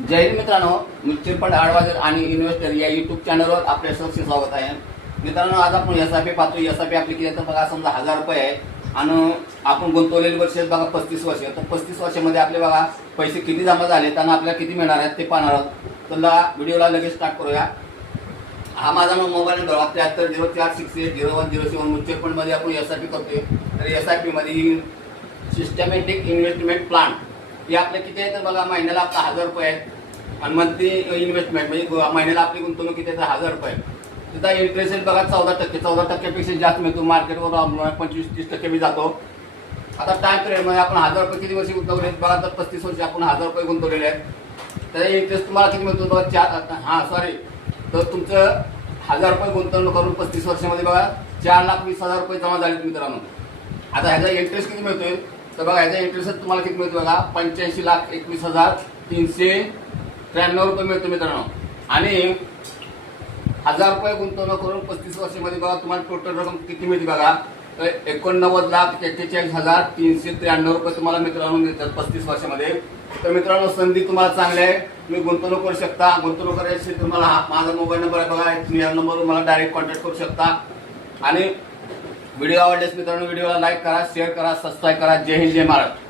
जय हिंद मित्रांनो, mutual fund adviser आणि investor या यूट्यूब चॅनलवर आपल्या सहर्ष स्वागत आहे. मित्रांनो, आज आपण एस-आय-पी पाहतो. एस-आय-पी आपली किती आहे बघा, समजा 1000 रुपये आहे आणि आपण गुंतवलेले वर्ष आहेत बघा 35 वर्ष. तर 35 वर्षामध्ये आपले बघा पैसे किती जमा झाले आणि आपल्याला किती मिळणार आहेत ते पाहणार आहोत. तर व्हिडिओला लगेच स्टार्ट करूया. हा माझा मोबाईल नंबर 7304680107 म्युच्युअल फंडमध्ये आपण एस-आय-पी करतोय. तर एस-आय-पीमध्ये सिस्टमॅटिक इन्व्हेस्टमेंट प्लॅन हे आपले किती आहे तर बघा, महिन्याला आपला 1000 रुपये आहे आणि मंथली इन्व्हेस्टमेंट म्हणजे महिन्याला आपली गुंतवणूक किती आहे तर 1000 रुपये. त्याचा इंटरेस्ट रेट बघा 14%. 14%पेक्षा जास्त मिळतो. मार्केटवर 25-30% मी जातो. आता टाइम पिरियडमध्ये आपण 1000 रुपये किती वर्षी गुंतवले बघा, तर 35 वर्षी आपण 1000 रुपये गुंतवलेले आहेत. त्याचा इंटरेस्ट तुम्हाला किती मिळतो बघा, तर तुमचं 1000 रुपये गुंतवणूक करून 35 वर्षामध्ये बघा 4,20,000 रुपये जमा झाले मित्रांनो. आता ह्याचा इंटरेस्ट किती मिळतोय तर बघा, ह्याचा इंटरेस्ट तुम्हाला किती मिळतो बघा, 85,21,393 रुपये मिळतो मित्रांनो. आणि 1000 रुपये गुंतवणूक करून 35 वर्षामध्ये बघा तुम्हाला टोटल रक्कम किती मिळते बघा, तर 89,43,393 रुपये तुम्हाला मित्रांनो मिळतात 35 वर्षामध्ये. तर मित्रांनो, संधी तुम्हाला चांगली आहे. तुम्ही गुंतवणूक करू शकता. गुंतवणूक करायची तुम्हाला माझा मोबाईल नंबर आहे बघा, या नंबरवर मला डायरेक्ट कॉन्टॅक्ट करू शकता. आणि व्हिडिओ आवडल्यास मित्रांनो व्हिडिओला लाईक करा, शेअर करा, सबस्क्राईब करा. जय हिंद, जय महाराष्ट्र.